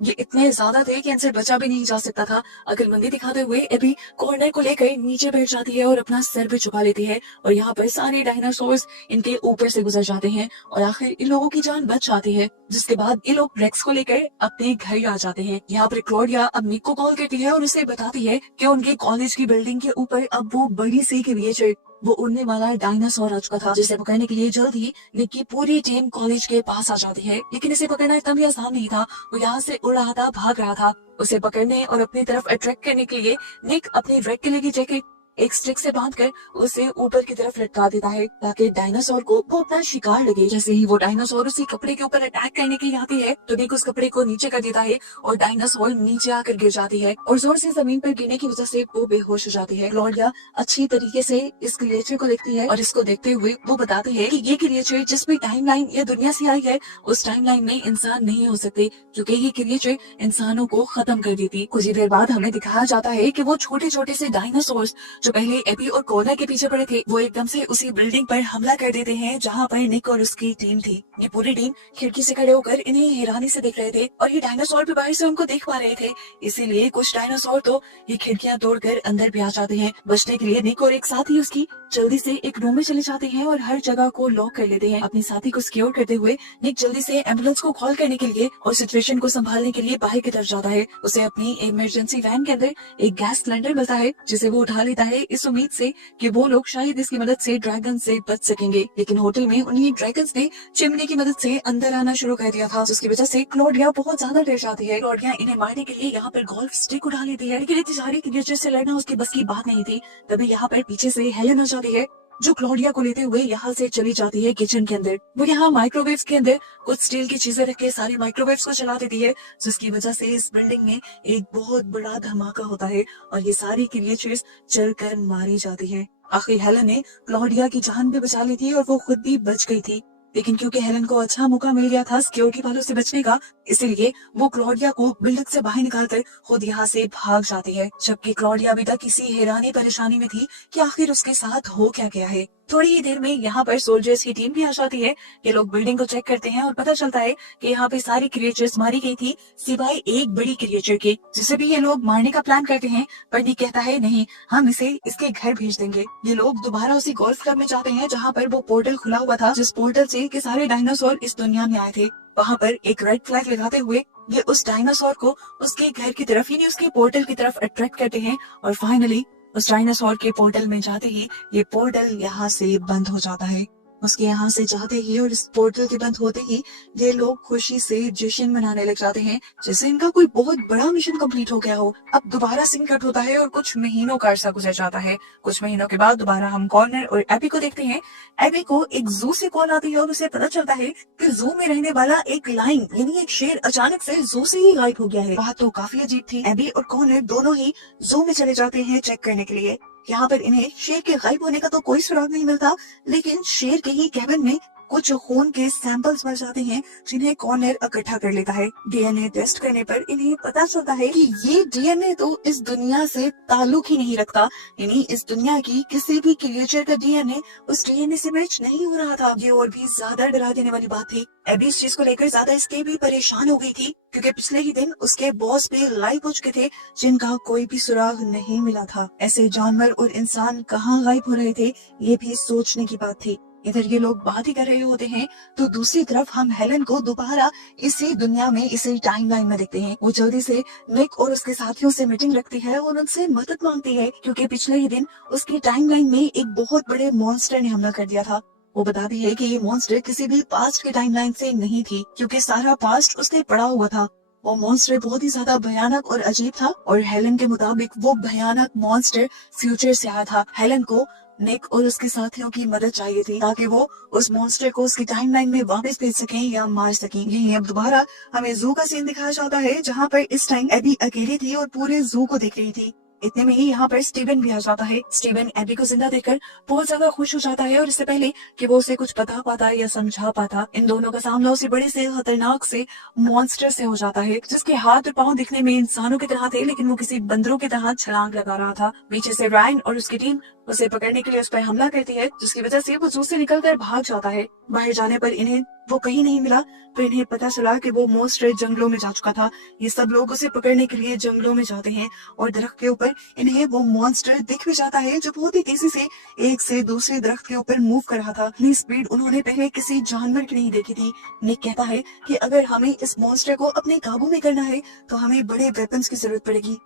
ये इतने ज्यादा थे कि इनसे बचा भी नहीं जा सकता था। अक्लमंदी दिखाते हुए एबी कॉर्नर को लेकर नीचे बैठ जाती है और अपना सर भी छुपा लेती है और यहाँ पर सारे डायनासोर्स इनके ऊपर से गुजर जाते हैं और आखिर इन लोगों की जान बच जाती है। जिसके बाद ये लोग रेक्स को लेकर अपने घर आ जाते हैं। यहाँ पर क्लॉडिया अब निक को कॉल करती है और उसे बताती है कि उनके कॉलेज की बिल्डिंग के ऊपर अब वो बड़ी सी क्रिएचर, वो उड़ने वाला डायनासोर आ चुका था, जिसे पकड़ने के लिए जल्द ही निक की पूरी टीम कॉलेज के पास आ जाती है। लेकिन इसे पकड़ना इतना भी आसान नहीं था। वो यहाँ से उड़ रहा था, भाग रहा था। उसे पकड़ने और अपनी तरफ अट्रैक्ट करने के लिए निक अपनी रेड कलर की जैकेट एक स्टिक से बांधकर उसे ऊपर की तरफ लटका देता है ताकि डायनासोर को वो अपना शिकार लगे। जैसे ही वो डायनासोर उसी कपड़े के ऊपर अटैक करने के लिए आती है तो निक उस कपड़े को नीचे कर देता है और डायनासोर नीचे आकर गिर जाती है और जोर से जमीन पर गिरने की वजह से वो बेहोश हो जाती है। क्लॉडिया अच्छी तरीके से इस क्रिएचर को देखती है और इसको देखते हुए वो बताती है कि ये क्रिएचर जिस भी टाइमलाइन या दुनिया से आई है उस टाइमलाइन में इंसान नहीं हो सकते, क्योंकि ये क्रिएचर इंसानों को खत्म कर देती। कुछ ही देर बाद हमें दिखाया जाता है कि वो छोटे छोटे से डायनासोर्स जो पहले एबी और कॉर्नर के पीछे पड़े थे वो एकदम से उसी बिल्डिंग पर हमला कर देते हैं जहाँ पर निक और उसकी टीम थी। ये पूरी टीम खिड़की से खड़े होकर इन्हें हैरानी से देख रहे थे और ये डायनासोर भी बाहर से उनको देख पा रहे थे। इसीलिए कुछ डायनासोर तो ये खिड़कियां तोड़कर अंदर भी आ जाते हैं। बचने के लिए निक और एक साथी उसकी जल्दी से एक रूम में चले जाते हैं और हर जगह को लॉक कर लेते हैं। अपने साथी को सिक्योर करते हुए निक जल्दी से एम्बुलेंस को कॉल करने के लिए और सिचुएशन को संभालने के लिए बाहर की तरफ जाता है। उसे अपनी इमरजेंसी वैन के अंदर एक गैस सिलेंडर मिलता है जिसे वो उठा लेता है इस उम्मीद से कि वो लोग शायद इसकी मदद से ड्रैगन से बच सकेंगे। लेकिन होटल में उन्हीं ड्रैगन्स ने चिमनी की मदद से अंदर आना शुरू कर दिया था, जिसकी वजह से क्लॉडिया बहुत ज्यादा डर जाती है। क्लॉडिया इन्हें मारने के लिए यहाँ पर गोल्फ स्टिक उठा लेती है, लेकिन इतनी सारी क्रिएचर से लड़ना उसकी बस की बात नहीं थी। तभी यहाँ पर पीछे से हेलन आ जाती है जो क्लॉडिया को लेते हुए यहाँ से चली जाती है किचन के अंदर। वो यहाँ माइक्रोवेव्स के अंदर कुछ स्टील की चीजें रख के सारी माइक्रोवेव्स को चला देती है, जिसकी वजह से इस बिल्डिंग में एक बहुत बड़ा धमाका होता है और ये सारी क्रिएचर्स जलकर मारी जाती है। आखिर हेलन ने क्लॉडिया की जान भी बचा ली थी और वो खुद भी बच गई थी, लेकिन क्योंकि हेलन को अच्छा मौका मिल गया था सिक्योरिटी वालों से बचने का, इसलिए वो क्लॉडिया को बिल्डिंग से बाहर निकालकर खुद यहाँ से भाग जाती है। जबकि क्लॉडिया अभी तक इसी हैरानी परेशानी में थी कि आखिर उसके साथ हो क्या गया है। थोड़ी ही देर में यहाँ पर सोल्जर्स की टीम भी आ जाती है। ये लोग बिल्डिंग को चेक करते हैं और पता चलता है कि यहाँ पे सारी क्रिएचर्स मारी गई थी सिवाय एक बड़ी क्रिएचर के, जिसे भी ये लोग मारने का प्लान करते हैं। पर निक कहता है नहीं, हम इसे इसके घर भेज देंगे। ये लोग दोबारा उसी गोल्फ क्लब में जाते हैं जहाँ पर वो पोर्टल खुला हुआ था, जिस पोर्टल से के सारे डायनासोर इस दुनिया में आए थे। वहाँ पर एक रेड फ्लैग लगाते हुए ये उस डायनासोर को उसके घर की तरफ यानी उसके पोर्टल की तरफ अट्रैक्ट करते हैं और फाइनली उस डायनासोर के पोर्टल में जाते ही ये पोर्टल यहाँ से बंद हो जाता है। उसके यहाँ से जाते ही और इस पोर्टल के बंद होते ही ये लोग खुशी से जश्न मनाने लग जाते हैं, जैसे इनका कोई बहुत बड़ा मिशन कंप्लीट हो गया हो। अब दोबारा सीन कट होता है और कुछ महीनों का अरसा गुजर जाता है। कुछ महीनों के बाद दोबारा हम कॉर्नर और एबी को देखते हैं। एबी को एक जू से कॉल आती है और उसे पता चलता है कि जू में रहने वाला एक लायन यानी एक शेर अचानक से जू से ही गायब हो गया है। बात तो काफी अजीब थी। एबी और कॉर्नर दोनों ही जू में चले जाते हैं चेक करने के लिए। यहाँ पर इन्हें शेर के गायब होने का तो कोई सुराग नहीं मिलता, लेकिन शेर के ही कैबिन में कुछ खून के सैंपल्स मिल जाते हैं जिन्हें कॉर्नर इकट्ठा कर लेता है। डीएनए टेस्ट करने पर इन्हें पता चलता है कि ये डीएनए तो इस दुनिया से ताल्लुक ही नहीं रखता, यानी इस दुनिया की किसी भी क्रिएचर का डीएनए उस डीएनए से मैच नहीं हो रहा था। ये और भी ज्यादा डरा देने वाली बात थी। एबी इस चीज को लेकर ज्यादा इसके भी परेशान हो गई थी, क्योंकि पिछले ही दिन उसके बॉस पे लाइव हो चुके थे जिनका कोई भी सुराग नहीं मिला था। ऐसे जानवर और इंसान कहाँ गायब हो रहे थे ये भी सोचने की बात थी। इधर ये लोग बात ही कर रहे होते हैं तो दूसरी तरफ हम हेलन को दोबारा इसी दुनिया में इसी टाइमलाइन में देखते हैं। वो जल्दी से निक और उसके साथियों से मीटिंग रखती है और उनसे मदद मांगती है क्योंकि पिछले ही दिन उसकी टाइमलाइन में एक बहुत बड़े मॉन्स्टर ने हमला कर दिया था। वो बताती है कि ये मॉन्स्टर किसी भी पास्ट की टाइमलाइन से नहीं थी क्योंकि सारा पास्ट उसने पढ़ा हुआ था। वो मॉन्स्टर बहुत ही ज्यादा भयानक और अजीब था और हेलन के मुताबिक वो भयानक मॉन्स्टर फ्यूचर से आया था। हेलन को निक और उसके साथियों की मदद चाहिए थी ताकि वो उस मॉन्स्टर को उसकी टाइमलाइन में वापस भेज सकें या मार सकें। यही अब दोबारा हमें जू का सीन दिखाया जाता है जहाँ पर इस टाइम एबी अकेली थी और पूरे जू को देख रही थी। इतने में ही यहाँ पर स्टीवन भी आ जाता है। स्टीवन एबी को जिंदा देखकर बहुत ज्यादा खुश हो जाता है और इससे पहले कि वो उसे कुछ बता पाता या समझा पाता, इन दोनों का सामना उसी बड़े से खतरनाक से मॉन्स्टर से हो जाता है जिसके हाथ और पांव दिखने में इंसानों की तरह थे लेकिन वो किसी बंदरों की तरह छलांग लगा रहा था। पीछे से रायन और उसकी टीम उसे पकड़ने के लिए उस पर हमला करती है जिसकी वजह से वो जू से निकलकर भाग जाता है। बाहर जाने पर इन्हें वो कहीं नहीं मिला तो इन्हें पता चला कि वो मॉन्स्टर जंगलों में जा चुका था। ये सब लोग उसे पकड़ने के लिए जंगलों में जाते हैं और दरख्त के ऊपर इन्हें वो मॉन्स्टर दिख भी जाता है जो बहुत ही तेजी से एक से दूसरे दरख्त के ऊपर मूव कर रहा था। इतनी स्पीड उन्होंने पहले किसी जानवर की नहीं देखी थी। निक कहता है कि अगर हमें इस मॉन्स्टर को अपने काबू में करना है तो हमें बड़े वेपन्स की जरूरत पड़ेगी।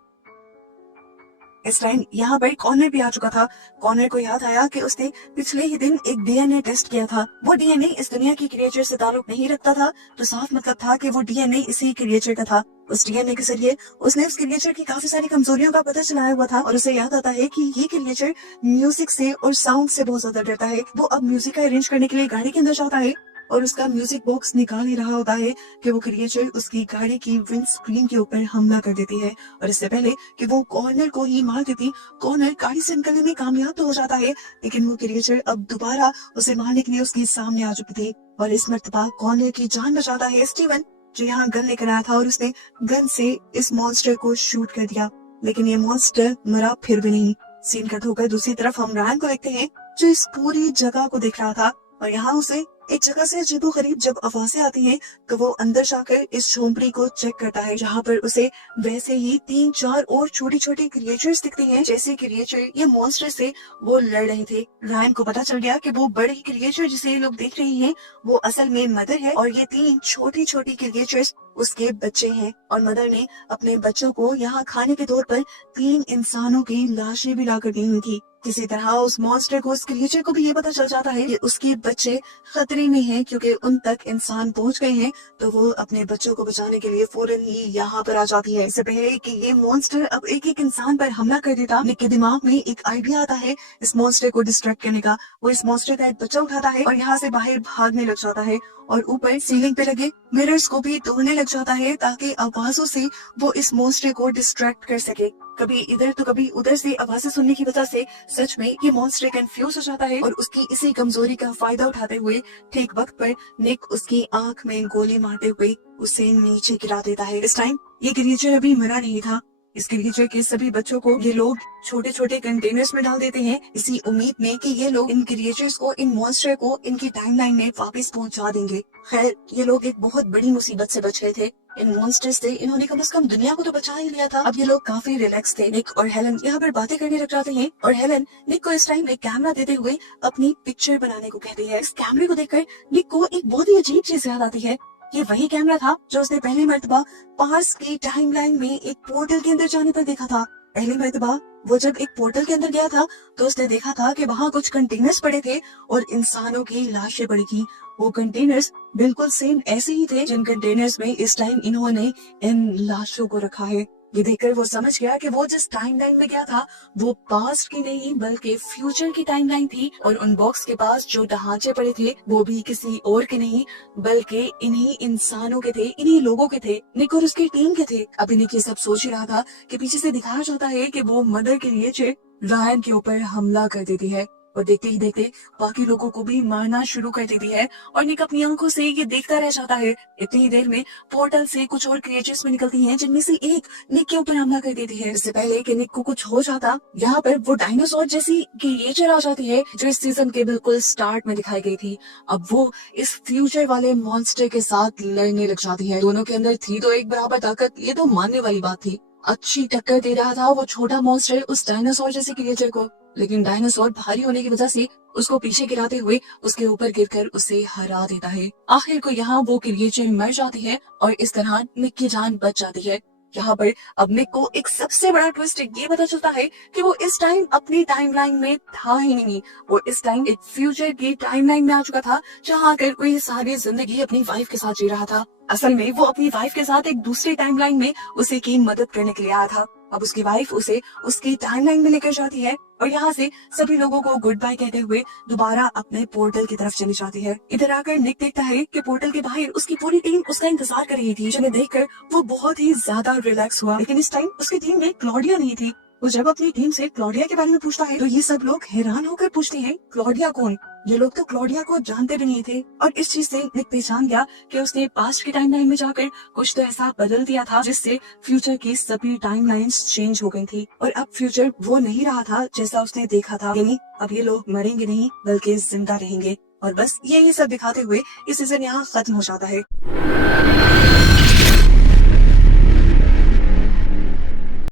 इस टाइम यहाँ पर कॉर्नर भी आ चुका था। कॉर्नर को याद आया कि उसने पिछले ही दिन एक डीएनए टेस्ट किया था। वो डीएनए इस दुनिया की क्रिएचर से ताल्लुक नहीं रखता था तो साफ मतलब था कि वो डीएनए इसी क्रिएचर का था। उस डीएनए के जरिए उसने उस क्रिएचर की काफी सारी कमजोरियों का पता चलाया हुआ था और उसे याद आता है कि ये क्रिएचर म्यूजिक से और साउंड से बहुत ज्यादा डरता है। वो अब म्यूजिक का अरेंज करने के लिए गाड़ी के अंदर जाता है और उसका म्यूजिक बॉक्स निकाल ही रहा होता है कि वो क्रिएचर उसकी गाड़ी की विंड स्क्रीन के ऊपर हमला कर देती है और इससे पहले कि वो कॉर्नर को ही मार देती, कॉर्नर गाड़ी से निकलने में कामयाब तो हो जाता है लेकिन वो क्रिएचर अब दोबारा उसे मारने के लिए उसके सामने आ चुकी थी और इस मर्तबा कॉर्नर की जान बचाता है स्टीवन जो यहाँ गन लेकर आया था और उसने गन से इस मॉन्स्टर को शूट कर दिया लेकिन ये मॉन्स्टर मरा फिर भी नहीं। सीन कट होकर दूसरी तरफ हम रायन को देखते हैं जो इस पूरी जगह को देख रहा था और यहाँ उसे एक जगह से अजीबोगरीब जब आवाजें आती हैं तो वो अंदर जाकर इस झोंपड़ी को चेक करता है जहाँ पर उसे वैसे ही 3-4 और छोटी छोटी क्रिएचर्स दिखती हैं जैसे क्रिएचर ये मॉन्स्टर से वो लड़ रहे थे। रायन को पता चल गया कि वो बड़े क्रिएचर जिसे ये लोग देख रही हैं वो असल में मदर है और ये 3 छोटी छोटी क्रिएचर्स उसके बच्चे हैं और मदर ने अपने बच्चों को यहाँ खाने के तौर पर 3 इंसानों की लाशें भी लाकर दी हुई थी। किसी तरह उस मॉन्स्टर को उस क्रिएचर को भी ये पता चल जाता है कि उसके बच्चे खतरे में हैं क्योंकि उन तक इंसान पहुंच गए हैं तो वो अपने बच्चों को बचाने के लिए फौरन ही यहाँ पर आ जाती है। इससे पहले कि ये मॉन्स्टर अब एक एक इंसान पर हमला कर देता निक के दिमाग में एक आइडिया आता है इस मॉन्स्टर को डिस्ट्रैक्ट करने का। वो इस मॉन्स्टर का एक बच्चा उठाता है और यहाँ से बाहर भागने लग जाता है और ऊपर सीलिंग पे लगे मिरर्स को भी तोड़ने लग जाता है ताकि आवाजों से वो इस मॉन्स्टर को डिस्ट्रैक्ट कर सके। कभी इधर तो कभी उधर से आवाजें सुनने की वजह से सच में ये मॉन्स्टर कंफ्यूज हो जाता है और उसकी इसी कमजोरी का फायदा उठाते हुए ठीक वक्त पर निक उसकी आंख में गोली मारते हुए उसे नीचे गिरा देता है। इस टाइम ये क्रिएचर अभी मरा नहीं था। इस क्रिएचर के सभी बच्चों को ये लोग छोटे छोटे कंटेनर्स में डाल देते हैं इसी उम्मीद में कि ये लोग इन क्रिएचर्स को इन मॉन्स्टर को इनकी टाइमलाइन में वापस पहुंचा देंगे। खैर ये लोग एक बहुत बड़ी मुसीबत से बच गए थे। इन मॉन्स्टर्स से इन्होंने कम से कम दुनिया को तो बचा ही लिया था। अब ये लोग काफी रिलैक्स थे। निक और हेलन यहाँ पर बातें करने लग जाते हैं और हेलन निक को इस टाइम एक कैमरा देते हुए अपनी पिक्चर बनाने को कहती है। इस कैमरे को देखकर निक को एक बहुत ही अजीब चीज याद आती है। ये वही कैमरा था जो उसने पहली मर्तबा पास की टाइमलाइन में एक पोर्टल के अंदर जाने पर देखा था। पहली मर्तबा वो जब एक पोर्टल के अंदर गया था तो उसने देखा था कि वहाँ कुछ कंटेनर्स पड़े थे और इंसानों की लाशें पड़ी थी। वो कंटेनर्स बिल्कुल सेम ऐसे ही थे जिन कंटेनर्स में इस टाइम इन्होंने इन लाशों को रखा है। ये देखकर वो समझ गया कि वो जिस टाइमलाइन में गया था वो पास्ट की नहीं बल्कि फ्यूचर की टाइमलाइन थी और उन बॉक्स के पास जो ढांचे पड़े थे वो भी किसी और के नहीं बल्कि इन्हीं इंसानों के थे, इन्हीं लोगों के थे, निक और उसकी टीम के थे। अभी निक ये सब सोच ही रहा था कि पीछे से दिखाया जाता है कि वो मदर के लिए रायन के ऊपर हमला कर देती है और देखते ही देखते बाकी लोगों को भी मारना शुरू कर देती है और निक अपनी आंखों से ये देखता रह जाता है। इतनी ही देर में पोर्टल से कुछ और क्रिएचर्स में निकलती हैं जिनमें से एक निक के ऊपर हमला कर देती है। इससे पहले कि निक को कुछ हो जाता यहाँ पर वो डायनासोर जैसी क्रिएचर आ जाती है जो इस सीजन के बिल्कुल स्टार्ट में दिखाई गई थी। अब वो इस फ्यूचर वाले मॉन्स्टर के साथ लड़ने लग जाती है। दोनों के अंदर थी तो एक बराबर ताकत, ये तो मानने वाली बात थी। अच्छी टक्कर दे रहा था वो छोटा मॉन्स्टर उस डायनासोर जैसे क्रिएचर को। लेकिन डायनासोर भारी होने की वजह से उसको पीछे गिराते हुए उसके ऊपर गिरकर उसे हरा देता है। आखिर को यहाँ वो क्रिएचर मर जाती है और इस तरह निक की जान बच जाती है। यहाँ पर अब निक को एक सबसे बड़ा ट्विस्ट ये पता चलता है कि वो इस टाइम अपनी टाइमलाइन में था ही नहीं। वो इस टाइम एक फ्यूचर की टाइमलाइन में आ चुका था, जहाँ आकर कोई सारी जिंदगी अपनी वाइफ के साथ जी रहा था। असल में वो अपनी वाइफ के साथ एक दूसरी टाइमलाइन में उसी की मदद करने के लिए आया था। अब उसकी वाइफ उसे उसकी टाइमलाइन में लेकर जाती है और यहाँ से सभी लोगों को गुड बाय कहते हुए दोबारा अपने पोर्टल की तरफ चली जाती है। इधर आकर निक देखता है कि पोर्टल के बाहर उसकी पूरी टीम उसका इंतजार कर रही थी, जिन्हें देखकर वो बहुत ही ज्यादा रिलैक्स हुआ। लेकिन इस टाइम उसकी टीम में क्लॉडिया नहीं थी। वो जब अपनी टीम से क्लॉडिया के बारे में पूछता है तो ये सब लोग हैरान होकर पूछते हैं, क्लॉडिया कौन? ये लोग तो क्लॉडिया को जानते भी नहीं थे। और इस चीज से निक पहचान गया कि उसने पास्ट की टाइमलाइन में जाकर कुछ तो ऐसा बदल दिया था जिससे फ्यूचर की सभी टाइमलाइंस चेंज हो गई थी और अब फ्यूचर वो नहीं रहा था जैसा उसने देखा था। यानी अब ये लोग मरेंगे नहीं बल्कि जिंदा रहेंगे। और बस यही सब दिखाते हुए ये सीजन यहाँ खत्म हो जाता है।